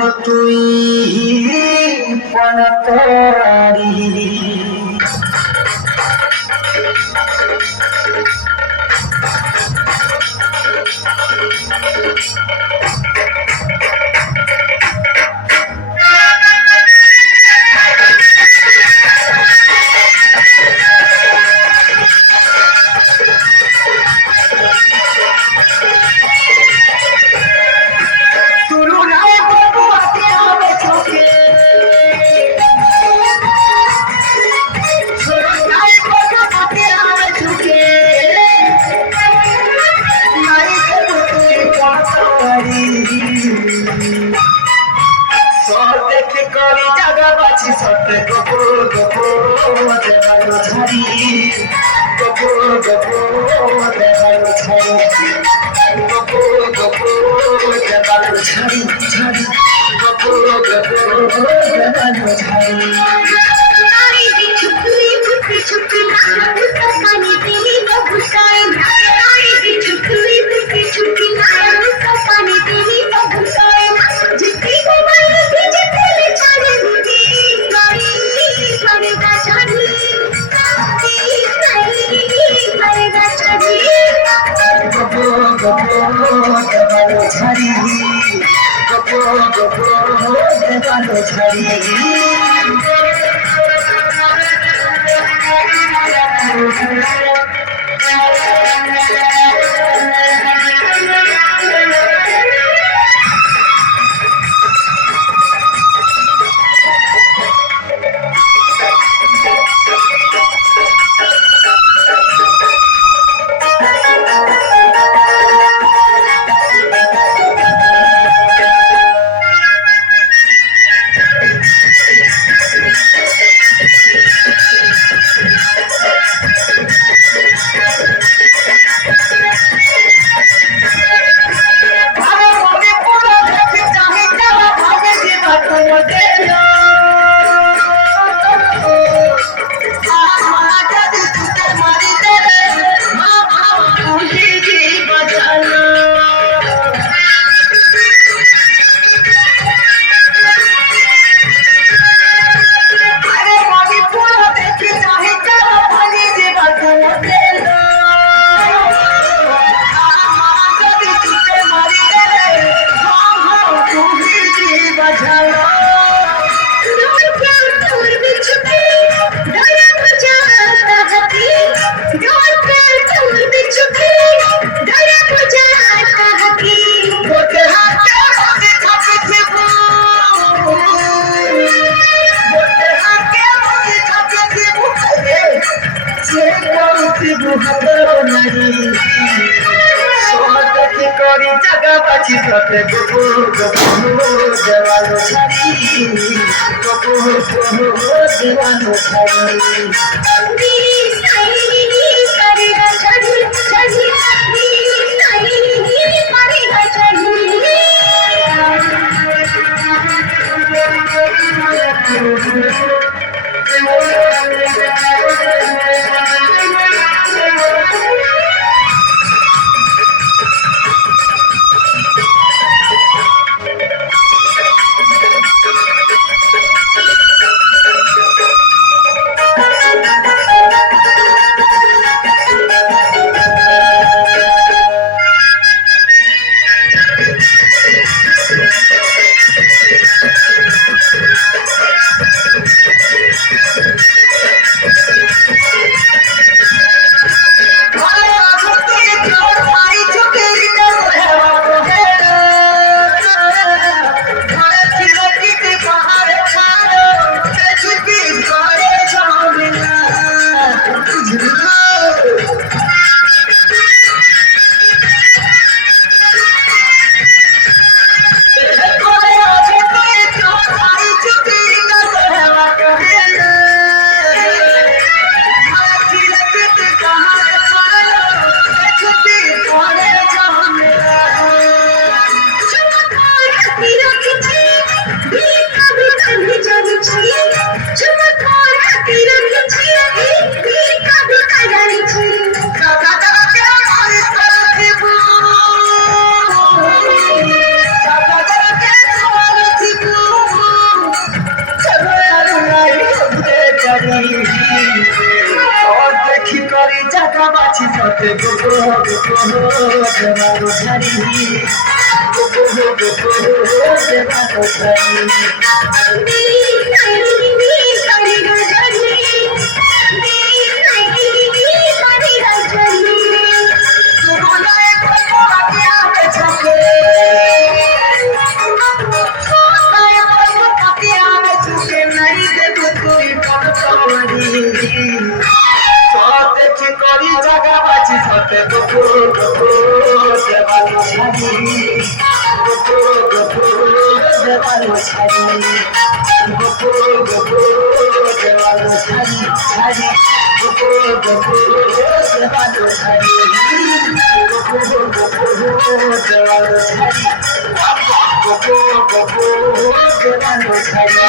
তুই পণতারি দেখে করি জাগা বাছি সতে গপো গপো দেবালো ঝাড়ি গপো গপো দেবালো ঝাড়ি গপো গপো দেবালো ঝাড়ি ঝাড়ি গপো গপো দেবালো ঝাড়ি দেবালো ঝাড়ি গপো গপো দেবালো ঝাড়ি করি জাগা বাছি সতে গপো গপো দেওয়ালো ছাড়ি গপো গপো দেওয়ালো ছাড়ি বাছি সাথে গোপো গোপো দেওয়ালো ছাড়ি গোপো গোপো দেওয়ালো ছাড়ি করি জায়গা বাছি সাথে গোপো গোপো দেওয়ালো ছাড়ি গোপো গোপো দেওয়ালো ছাড়ি গোপো গোপো দেওয়ালো ছাড়ি ছাড়ি গোপো গোপো দেওয়ালো ছাড়ি গোপো গোপো দেওয়ালো ছাড়ি গোপো গোপো দেওয়ালো ছাড়ি